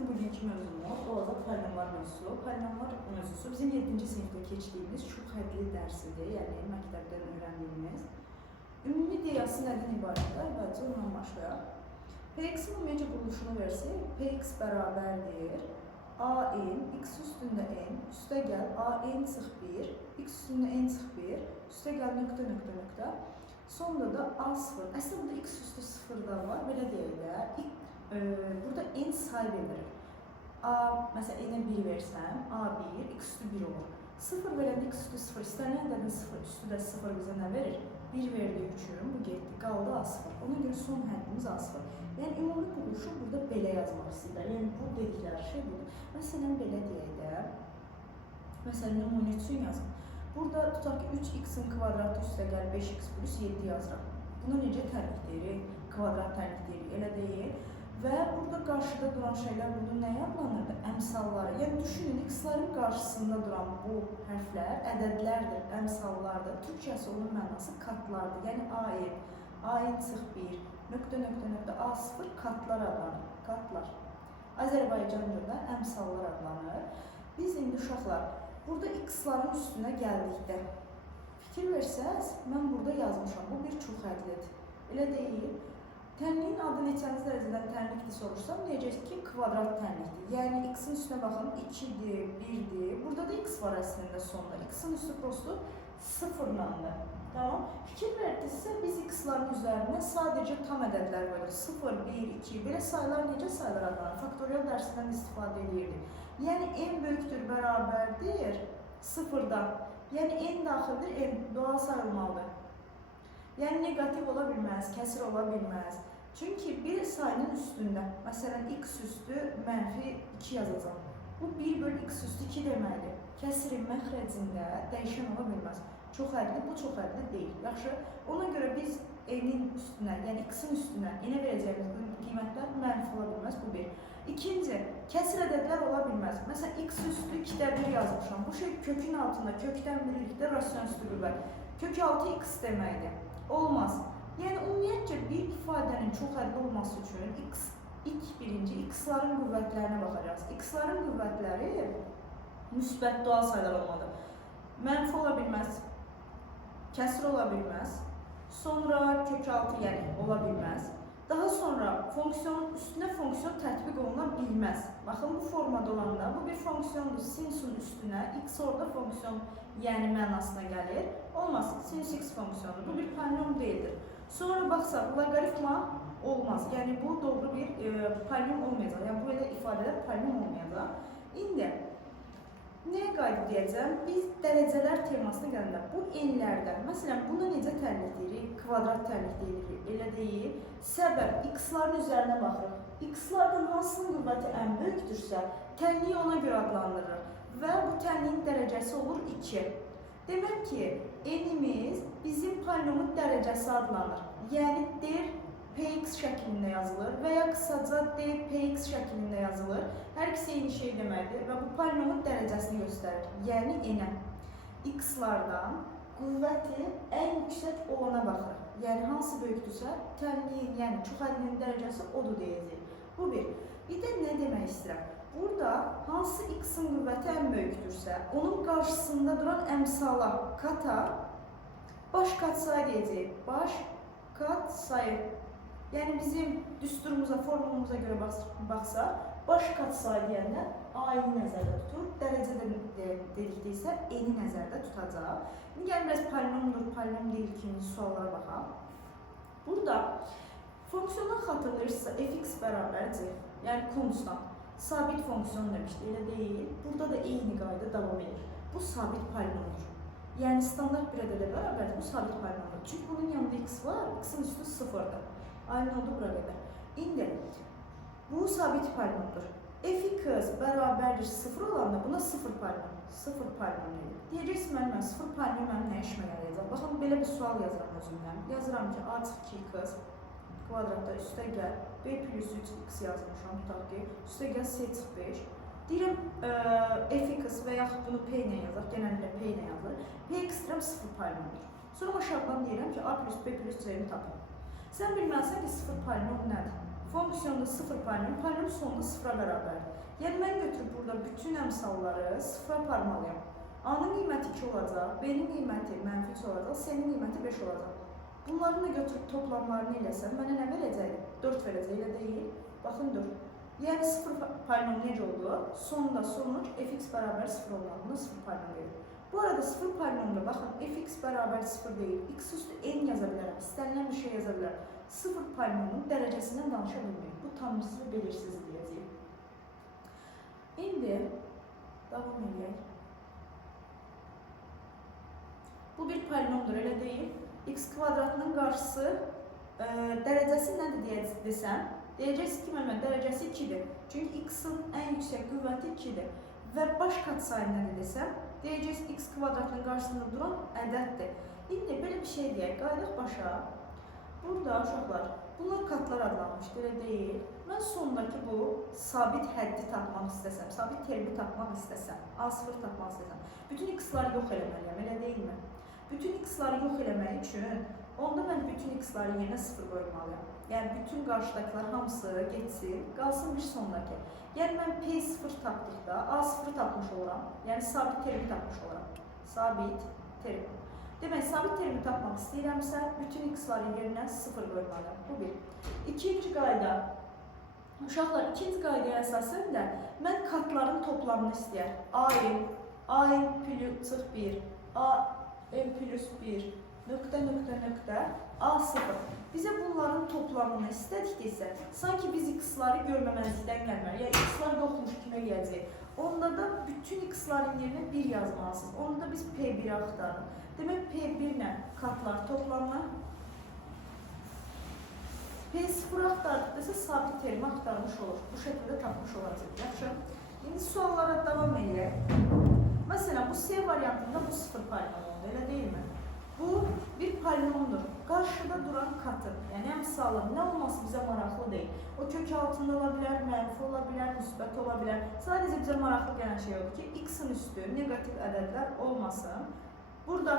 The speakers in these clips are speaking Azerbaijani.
bizim bugünkü mövzumuz olacaq polinomlar mövzusu. Polinomlar mövzusu bizim 7-ci sinifdə keçdiyimiz çox hədli dərsidir, yəni məktəbdən öyrəndiyimiz. Ümumi ideyası nədən ibarətdir? Əvvəlcə ondan başlayaq. Px-in ümumiyyətcə quruluşunu versək, Px bərabərdir AN, x üstündə n, üstə gəl AN çıx 1, x üstündə n çıx 1, üstə gəl nöqtə, nöqtə, nöqtə. Sonda da A0. Əslində burada x üstü 0 da var, belə deyək də. Burada n say verir. Məsələn, n-ə 1 versəm, A1, x üstü 1 olur. 0 verəndə x üstü 0, istənilən dədən 0, üstü də 0 bizə nə verir? 1 verdiyi üçün bu getdi, qaldı A0. Ona görə son həddimiz A0. Yəni, ümumi quruluşu burada belə yazmaq istəyirlər. Yəni, bu dedikləri şey budur. Məsələn, belə deyək də, məsələn, nümunə üçün yazın. Burada tutaq ki, 3x-in kvadratı üstə gəl 5x plus 7 yazıram. Buna necə tənlik deyirik? Kvadrat tənlik deyirik, elə deyil. Və burada qarşıda duran şeylər bunu nəyə adlanırdı? Əmsalları. Yəni, düşünün, x-ların qarşısında duran bu hərflər ədədlərdir, əmsallardır. Türkçəsi onun mənası katlardır. Yəni, AN çıx 1, nöqtə, nöqtə, nöqtə, A0 katlar adlanır. Katlar. Azərbaycanca da əmsallar adlanır. Biz indi uşaqlar, burada x-ların üstünə gəldikdə fikir versəz, mən burada yazmışam. Bu bir çox hədlidir. Elə deyil. Tənliyin adı neçənci dərəcədən tənlikdir sorursam, deyəcək ki, kvadrat tənlikdir. Yəni, x-in üstünə baxın, 2-dir, 1-dir. Burada da x var əslində sonda. X-in üstü prostu 0-landır. Tamam. Fikir verdinizsə, biz x-ların üzərinə sadəcə tam ədədlər qoyuruq. 0, 1, 2, belə sayılar necə sayılar adlanır? Faktorial dərsindən istifadə edirdik. Yəni, n böyükdür, bərabərdir 0-dan. Yəni, n daxildir, n doğal sayılmalıdır. Yəni, negativ ola bilməz, kəsir ola bilməz. Çünki bir sayının üstündə, məsələn, x üstü mənfi 2 yazacaq. Bu 1 bölü x üstü 2 deməkdir. Kəsirin məxrəcində dəyişən ola bilməz. Çox hədli, bu çox hədli deyil. Yaxşı, ona görə biz n-in üstünə, yəni x-in üstünə n-ə verəcəyimiz qiymətlər mənfi ola bilməz, bu bir. İkinci, kəsir ədədlər ola bilməz. Məsələn, x üstü 2-də 1 yazmışam. Bu şey kökün altında, kökdən birlikdə rasion üstü qüvvət. Kök 6x deməkdir. Olmaz. Yəni, ümumiyyətcə, bir ifadənin çox hədli olması üçün birinci x-ların qüvvətlərinə baxacağız. X-ların qüvvətləri müsbət doğal sayılar olmalıdır. Mənfi ola bilməz, kəsir ola bilməz, sonra kök 6 yəni ola bilməz. Daha sonra fonksiyonun üstünə fonksiyon tətbiq oluna bilməz. Baxın, bu formada olanda, bu bir fonksiyondur, sinüsün üstünə, x orada fonksiyon yəni mənasına gəlir. Olmaz, sinüs x fonksiyonu, bu bir polinom deyildir. Sonra baxsaq, loqaritma olmaz. Yəni, bu doğru bir polinom olmayacaq. Yəni, bu elə ifadələr polinom olmayacaq. İndi, nəyə qaydı deyəcəm? Biz dərəcələr temasına gələndə bu n-lərdən, məsələn, buna necə tənlik deyirik? Kvadrat tənlik deyirik, elə deyil. Səbəb, x-ların üzərinə baxırıq. X-lardan hansının qüvvəti ən böyükdürsə, tənliyi ona görə adlandırır və bu tənliyin dərəcəsi olur 2. Demək ki, n-imiz bizim polinomun dərəcəsi adlanır. Yəni, der Px şəklində yazılır və ya qısaca dPx şəklində yazılır. Hər ikisi eyni şey deməkdir və bu polinomun dərəcəsini göstərir. Yəni, n-ə. X-lardan qüvvəti ən yüksək olana baxır. Yəni, hansı böyükdürsə, tənliyin, yəni çox hədlinin dərəcəsi odur deyəcək. Bu bir. Bir də nə demək istəyirəm? Burada hansı x-in qüvvəti ən böyükdürsə, onun qarşısında duran əmsala, kata, baş katsayı deyəcək. Baş katsayı. Yəni, bizim düsturumuza, formulumuza görə baxsaq, baş katsayı deyəndə A-yı nəzərdə tutur, dərəcə dedikdə isə n-i nəzərdə tutacaq. İndi gəlin, biraz polinomdur, polinom deyil kimi suallara baxaq. Burada fonksiyondan xatırlayırsınızsa, fx bərabər c, yəni konstant, sabit fonksiyon demişdi, elə deyil. Burada da eyni qayda davam edir. Bu sabit polinomdur. Yəni, standart bir ədədə bərabərdir, bu sabit polinomdur. Çünki bunun yanında x var, x-in üstü 0-dır. Aynı oldu bura qədər. İndi, bu sabit polinomdur. Fx bərabərdir 0 olanda buna 0 polinom. 0 polinom deyil. Deyəcəksiniz, mən 0 polinom mənim nə işimə yarayacaq? Baxın, belə bir sual yazıram özümdən. Yazıram ki, a çıx 2x kvadratda üstə gəl, b plus 3x yazmışam, tutaq ki, üstə gəl c çıx 5. Deyirəm, fx və yaxud bunu p ilə yazaq, genəlliklə p ilə yazılır. Px deyirəm 0 polinomdur. Sonra aşağıdan deyirəm ki, a plus b plus c-ni tapın. Sən bilməlisən ki, 0 polinom nədir? Fonksiyonda 0 polinom, polinom sonunda 0'a bərabərdir. Yəni mən götürüb burada bütün əmsalları 0'a aparmalıyam. A-nın qiyməti 2 olacaq, B-nin qiyməti -3 olacaq, C-nin qiyməti 5 olacaq. Bunların da götürüb toplamlarını eləsəm mənə nə verəcək? 4 verəcək, elə deyil. Baxın 4. Yəni 0 polinom necə oldu? Sonunda sonuc fx bərabər 0 olmalı. Buna 0 polinom verir. Bu arada 0 polinomda baxın fx bərabər 0 deyil. X üstü n yaza bilərəm. İstənilən bir şey yaza bilərəm. 0 polinomun dərəcəsindən danışa bilmirik. Bu tamamsız və belirsizdir deyəcəyik. İndi davam edək. Bu bir polinomdur, elə deyil. X kvadratının qarşısı dərəcəsi nədir desəm, deyəcəksiniz ki, mənim dərəcəsi 2'dir. Çünki x-in ən yüksək qüvvəti 2'dir. Və baş katsayı nədir desəm, deyəcəksiniz x kvadratının qarşısında duran ədəddir. İndi belə bir şey deyək, qayıdaq başa. Burada uşaqlar, bunlar katlar adlanmışdır, elə deyil. Mən sondakı bu sabit həddi tapmaq istəsəm, sabit terimi tapmaq istəsəm, A0 tapmaq istəsəm, bütün x-ları yox eləməliyəm, elə deyilmi? Bütün x-ları yox eləmək üçün, onda mən bütün x-ları yerinə 0 qoymalıyam. Yəni bütün qarşıdakılar hamısı geçsin, qalsın bir sondakı. Yəni mən P0 tapdıqda A0 tapmış oluram, yəni sabit terimi tapmış oluram. Sabit terim. Demək, sabit terimi tapmaq istəyirəmsə, bütün x-ları yerinə 0 qoymalıyam. Bu bir. İkinci qayda. Uşaqlar, ikinci qaydaya əsasən də mən katların toplamını istəyər. A+1, A+1, A0. Bizə bunların toplamını istədiksə, sanki biz x-ları görməməzlikdən gəlmər. Yəni x-lar yoxmuş kimi gələcək. Onda da bütün x-ların yerinə 1 yazmalısınız. Onda biz P1'i axtarırıq. Demək, P1 ilə katlar toplamı. P0 axtardıqda sabit terimi axtarmış olur. Bu şəkildə tapmış olacaq. Yaxşı. İndi suallara davam edək. Məsələn, bu C variantında bu 0 polinom oldu, elə deyilmi? Bu bir polinomdur. Qarşıda duran katı, yəni əmsalı nə olması bizə maraqlı deyil. O kök altında ola bilər, mənfi ola bilər, müsbət ola bilər. Sadəcə bizə maraqlı gələn şey odur ki, x-in üstü negativ ədədlər olmasın. Burada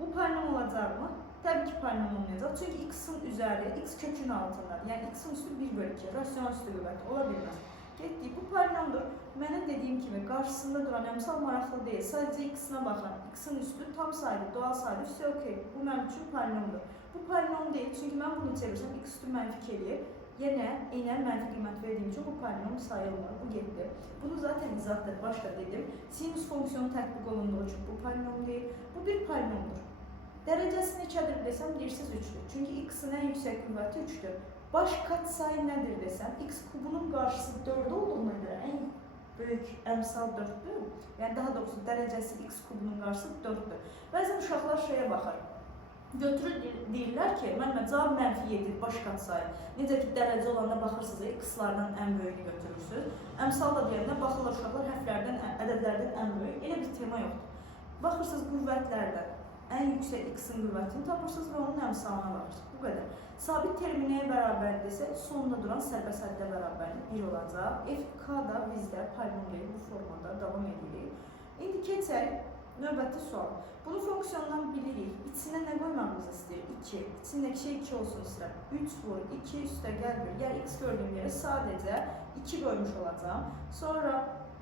bu polinom olacaqmı? Təbii ki, polinom olmayacaq. Çünki x-in üzəri, x kökün altındadır. Yəni x-in üstü 1/2, rasional üstü qüvvəti ola bilməz. Getdik, bu polinomdur. Mənim dediyim kimi, qarşısında duran əmsal maraqlı deyil. Sadəcə x-ına baxıram. X-in üstü tam saydı, doğal saydı, üstü okey. Bu mənim üçün polinomdur. Bu polinom deyil, çünki mən bunu çevirsəm, x üstü mənfi eləyir. Yenə eynən mənfi qiymət verdiyim üçün bu polinom sayılmır, bu getdi. Bunu zaten izahdır, başda dedim. Sinus fonksiyonu tətbiq olunduğu üçün bu polinom deyil. Bu bir polinomdur. Dərəcəsi neçədir desəm, deyirsiniz 3'dür. Çünki x-in ən yüksək qüvvəti 3'dür. Baş katsayı nədir desəm, x kubunun qarşısı 4 olduğuna görə ən böyük əmsal 4'dür. Yəni daha doğrusu dərəcəsi x kubunun qarşısı 4'dür. Bəzən uşaqlar şeyə baxır. Götürür deyirlər ki, mənim cavab -7 baş katsayı. Necə ki, dərəcə olanda baxırsınız, x-lardan ən böyüyünü götürürsünüz. Əmsal da deyəndə baxırlar uşaqlar həflərdən, ədədlərdən ən böyük. Elə bir tema yoxdur. Baxırsınız qüvvətlərdən ən yüksək x-in qüvvətini tapırsınız və onun əmsalına baxırsınız. Bu qədər. Sabit terimi nəyə bərabər desə, sonunda duran sərbəst həddə bərabərlik 1 olacaq. Fk da bizdə polinom deyil, bu formada davam edirik. İndi keçək növbəti sual. Bunu fonksiyondan bilirik. İçinə nə qoymağımızı istəyir? 2. İçindəki şey 2 olsun istəyirəm. 3 vur, 2 üstə gəl 1. Yəni x gördüyüm yerə sadəcə 2 qoymuş olacağım. Sonra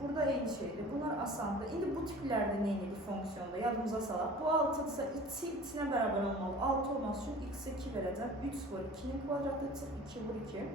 burada eyni şeydir. Bunlar asandır. İndi bu tiplərdə nə edir fonksiyonda? Yadımıza salaq. Bu 6-dırsa içinə bərabər olmalı. 6 olması üçün x-ə 2 verəcəm. 3 vur 2'nin kvadratı çıx 2 vur 2.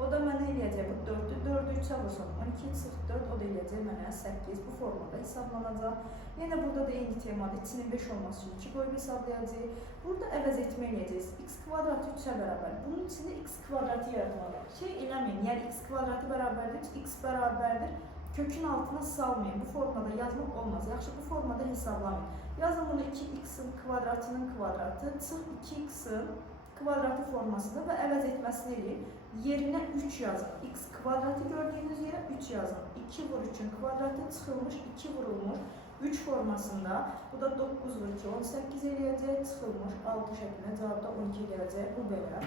O da mənə eləyəcək bu 4'dür. 4'ü 3'ə vursam 12 çıx 4. O da eləyəcək mənə 8. Bu formada hesablanacaq. Yenə burada da eyni temadır. İçinin 5 olması üçün 2 qoyub hesablayacaq. Burada əvəz etmə eləyəcəyiz. X kvadratı 3'ə bərabər. Bunun içində x kvadratı yaratmalıyıq. Şey eləməyin. Yəni x kvadratı bərabərdir. X bərabərdir. Kökün altına salmayın. Bu formada yazmaq olmaz. Yaxşı, bu formada hesablamayın. Yazın bunu 2x'in kvadratının kvadratı çıx 2x'in kvadratı formasında və əvəz etməsini eləyin. Yerinə 3 yazın. X kvadratı gördüyünüz yerə 3 yazın. 2 vur 3'ün kvadratı çıxılmış, 2 vurulmuş. 3 formasında. Bu da 9 vur 2, 18 eləyəcək. Çıxılmış 6 şəklində cavabda 12 gələcək. Bu belə.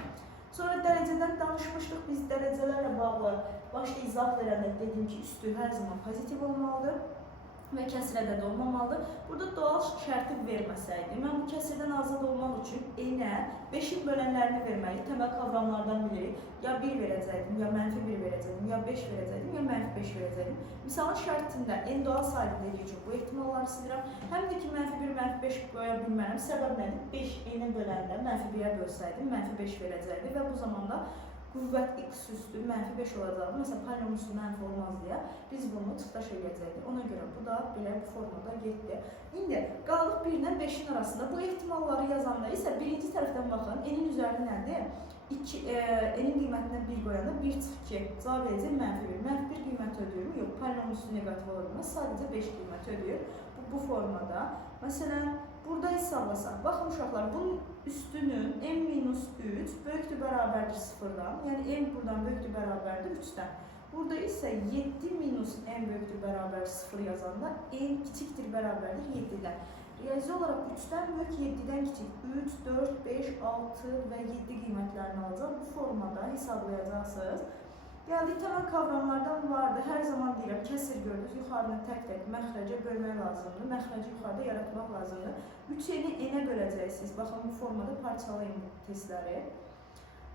Sonra dərəcədən danışmışdıq. Biz dərəcələrlə bağlı başda izah verəndə dedim ki, üstü hər zaman pozitiv olmalıdır. və kəsrədə də olmamalıdır. Burada doğal şərti verməsəydi, mən bu kəsrdən azad olmaq üçün enə 5-in bölənlərini verməli, təməl kavramlardan bilirik. Ya 1 verəcəkdim, ya -1 verəcəkdim, ya 5 verəcəkdim, ya -5 verəcəkdim. Misalın şərtində en doğal sayı dediyi üçün bu ehtimalları silirəm. Həm də ki, -1, -5 qoya bilmərəm. Səbəb nədir? 5 enə böləndə -1-ə bölsəydim, -5 verəcəkdi və bu zamanda qüvvət x üstü -5 olacaqdı. Məsələn, polinom üstü mənfi olmaz deyə biz bunu çıxdaş eləyəcəkdik. Ona görə bu da belə bu formada getdi. İndi qaldıq 1 ilə 5-in arasında. Bu ehtimalları yazanda isə birinci tərəfdən baxın, n-in üzəri nədir? N-in qiymətinə 1 qoyanda 1 çıx 2. Cavab edəcək -1. -1 qiymət ödəyir. Yox, polinom üstü negativ ola bilməz. Sadəcə 5 qiymət ödəyir. Bu formada. Məsələn, burada hesablasaq. Baxın uşaqlar, bunun üstünün n-3 böyükdür bərabərdir 0-dan. Yəni n buradan böyükdür bərabərdir 3-dən. Burada isə 7 minus n böyükdür bərabər 0 yazanda n kiçikdir bərabərdir 7-dən. Riyazi olaraq 3-dən böyük 7-dən kiçik 3, 4, 5, 6 və 7 qiymətlərini alacaq. Bu formada hesablayacaqsınız. Gəldik, təməl kavramlardan vardı. Hər zaman deyirəm, kəsr gördünüz, yuxarını tək-tək məxrəcə bölmək lazımdır. Məxrəci yuxarıda yaratmaq lazımdır. 3-ni n-ə böləcəksiniz. Baxın, bu formada parçalayın testləri.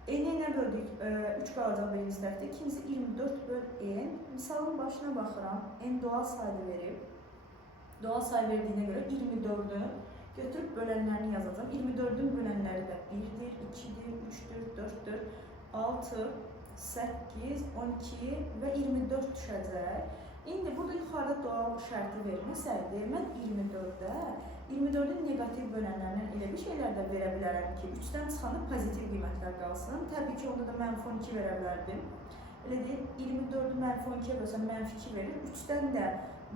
N-i nə böldük? 3 qalacaq birinci tərəfdə. İkincisi 24 böl n. Misalın başına baxıram. N doğal sayı verib. Doğal sayı verdiyinə görə 24-ü götürüb bölənlərini yazacağım. 24-ün bölənləri də 1-dir, 2-dir, 3-dür, 4-dür, 6, 8, 12 və 24 düşəcək. İndi burada yuxarıda doğal şərti verməsəydi, mən 24-ün negativ bölənlərindən elə bir şeylər də verə bilərəm ki, 3-dən çıxanda pozitiv qiymətlər qalsın. Təbii ki, onda da -12 verə bilərdim. Elə deyil, 24-ü -12-yə bölsəm -2 verir, 3-dən də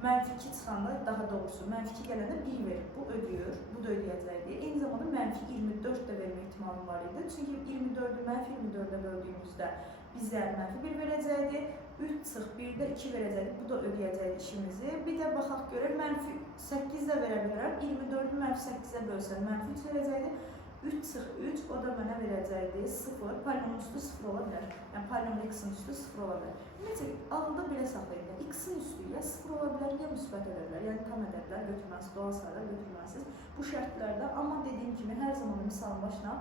-2 çıxanda, daha doğrusu -2 gələndə 1 verir. Bu ödəyir, bu da ödəyəcəkdir. Eyni zamanda -24 də vermə ehtimalım var idi. Çünki 24-ü -24-ə böldüyümüzdə bizə -1 verəcəkdi. 3 çıx 1-də 2 verəcəkdi. Bu da ödəyəcəkdi işimizi. Bir də baxaq görək, -8 də verə bilərəm. 24-ü -8-ə bölsəm -3 verəcəkdi. 3 çıx 3, o da mənə verəcəkdi 0. Polinomun üstü 0 ola bilər. Yəni polinomun x-in üstü 0 ola bilər. Ümumiyyətlə, ağılda belə saxlayın. X-in üstü ya 0 ola bilər, ya müsbət edə bilər. Yəni tam ədədlər götürməsiz, doğal sayılar götürməsiz. Bu şərtlərdə, amma dediyim kimi, hər zaman misalın başına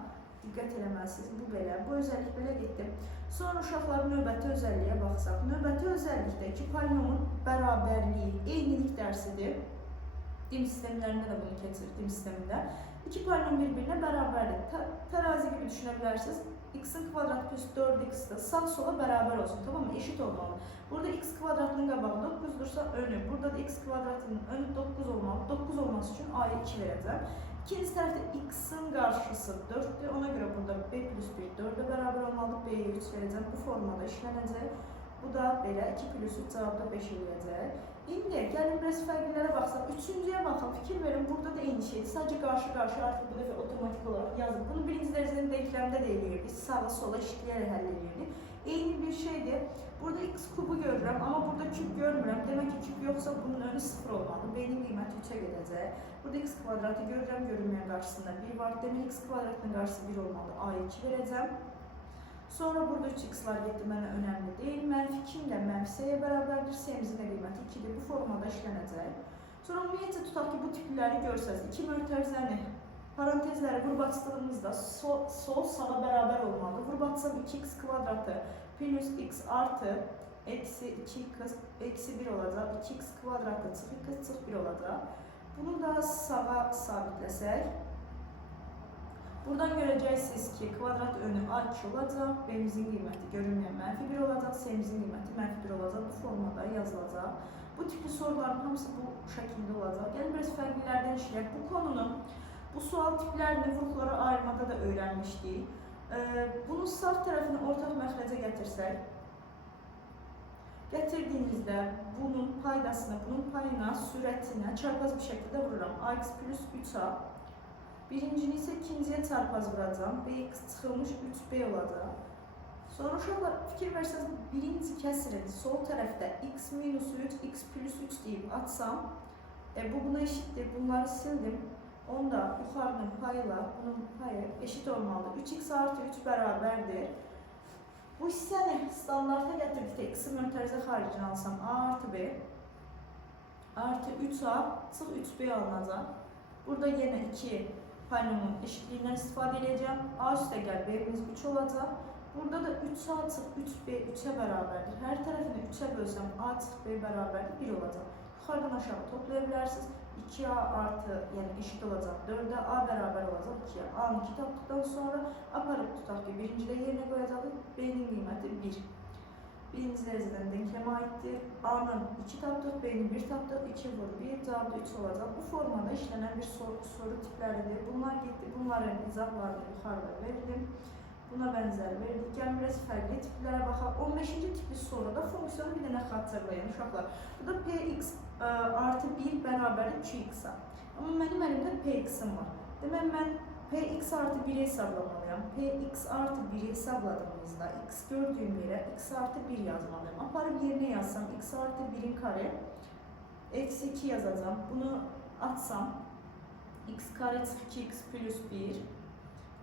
diqqət eləməlisiniz. Bu belə, bu özəllik belə getdi. Sonra uşaqların növbəti özəlliyə baxsaq. Növbəti özəllikdə iki polinomun bərabərliyi, eynilik dərsidir. Dim sistemlərində də bunu keçir, dim sistemində. İki polinom bir-birinə bərabərdir. Tərazi gibi düşünə bilərsiniz. X-in kvadratı plus 4x-də sağ sola bərabər olsun, tamam mı? Eşit olmalı. Burada x kvadratının qabağı 9-dursa önü, burada da x kvadratının önü 9 olmalı. 9 olması üçün a-ya 2 verəcəm. İkinci tərəfdə x-in qarşısı 4-dür. Ona görə burada b plus 1 4-də bərabər olmalıdır. B-yə 3 verəcəm. Bu formada işlənəcək. Bu da belə 2 plus 3 cavabda 5 eləyəcək. İndi gəlin biraz fərqlilərə baxsaq. Üçüncüyə baxın, fikir verin. Burada da eyni şeydir. Sadəcə qarşı-qarşı artıq bu dəfə otomatik olaraq yazdım. Bunu birinci dərəcənin denkləmdə də eləyirdik. Sağa sola eşitləyərək həll eləyirdik. Eyni bir şeydir. Burada x kubu görürəm, amma burada küp görmürəm. Demək ki, küp yoxsa bunun önü 0 olmalı. B-nin qiyməti 3-ə gedəcək. Burada x kvadratı görürəm, görünməyən qarşısında 1 var. Demək x kvadratının qarşısı 1 olmalı. A-ya 2 verəcəm. Sonra burada 3x-lar getdi, mənə önəmli deyil. -2 ilə -s-yə bərabərdir. S-imizin də qiyməti 2-dir. Bu formada işlənəcək. Sonra ümumiyyətcə tutaq ki, bu tipləri görsəz, iki mötərizəni, parantezləri qurbaçdığımızda sol sağa bərabər olmalıdır. Qurbaçsam 2x kvadratı plus x artı eksi 2x eksi 1 olacaq. 2x kvadratı çıx 2x çıx 1 olacaq. Bunu da sağa sabitləsək, buradan görəcəksiniz ki, kvadrat önü a2 olacaq, b-imizin qiyməti görünməyən -1 olacaq, s-imizin qiyməti -1 olacaq. Bu formada yazılacaq. Bu tipli soruların hamısı bu şəkildə olacaq. Gəlin biraz fərqlilərdən işləyək. Bu konunun, bu sual tiplərini vurğulara ayırmada da öyrənmişdik. Bunun sağ tərəfini ortaq məxrəcə gətirsək, gətirdiyimizdə bunun paydasını, bunun payına, sürətinə çarpaz bir şəkildə vururam. ax plus 3a. Birincini ise ikinciye çarpaz vuracağım. Bx çıxılmış 3b olacaq. Sonra uşaqlar fikir versəniz, birinci kəsirin sol tərəfdə x minus 3, x plus 3 deyib atsam, bu buna eşitdir. Bunları sildim. Onda yuxarının payıyla bunun payı eşit olmalıdır. 3x artı 3 bərabərdir. Bu hissəni standarta gətirdikdə x-i mötərizə xaricini alsam a artı b. artı 3A çıx 3B alınacaq. Burada yenə 2 polinomun eşitliyindən istifadə edəcəm. A üstə gəl B'miz 3 olacaq. Burada da 3A çıx 3B 3'ə bərabərdir. Hər tərəfini 3'ə bölsəm A çıx B bərabərdir 1 olacaq. Yuxarıdan aşağı toplaya bilərsiniz. 2A artı, yəni eşit olacaq 4'ə, A bərabər olacaq 2'yə. A''nı 2 tapdıqdan sonra aparıb tutaq ki, birincidə yerinə qoyacaqdır. B'nin qiyməti 1. Birinci dərəcədən denkləmə aiddir. A''nın 2 tapdıq, B'nin 1 tapdıq, 2 vur 1, cavabı 3 olacaq. Bu formada işlənən bir soru tipləridir. Bunlar getdi, bunların izahlarını yuxarıda verdim. Buna bənzər verdik. Gəlin biraz fərqli tiplərə baxaq. 15-ci tipli soruda fonksiyonu bir dənə xatırlayın uşaqlar. Burada px artı 1 bərabər 2x-a. Amma mənim əlimdə px-im var. Demək, mən px artı 1'i hesablamalıyam. Px artı 1'i hesabladığımızda x gördüyüm yerə x artı 1 yazmalıyım. Aparıb yerinə yazsam x artı 1'in kare eksi 2 yazacağım. Bunu atsam x kare çıx 2x plus 1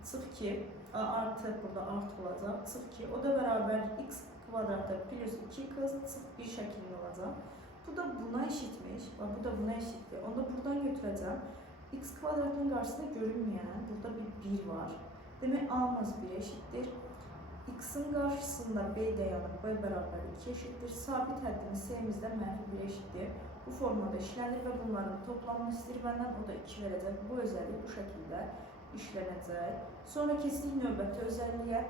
çıx 2 artı burada artı olacaq. Çıx 2 o da bərabər x kvadratda plus 2x çıx 1 şəklində olacaq. Bu da buna eşitmiş. Bu da buna eşitdir. Onu da buradan götürəcəm. X kvadratının qarşısında görünməyən burada bir 1 var. Demək a'mız 1 eşitdir. X'in qarşısında b dayanıb b bərabər 2 eşitdir. Sabit həddimiz s'imizdə -1 eşitdir. Bu formada işlənir və bunların toplamını istəyir məndən, o da 2 verəcək. Bu özəllik bu şəkildə işlənəcək. Sonra keçdik növbəti özəlliyə.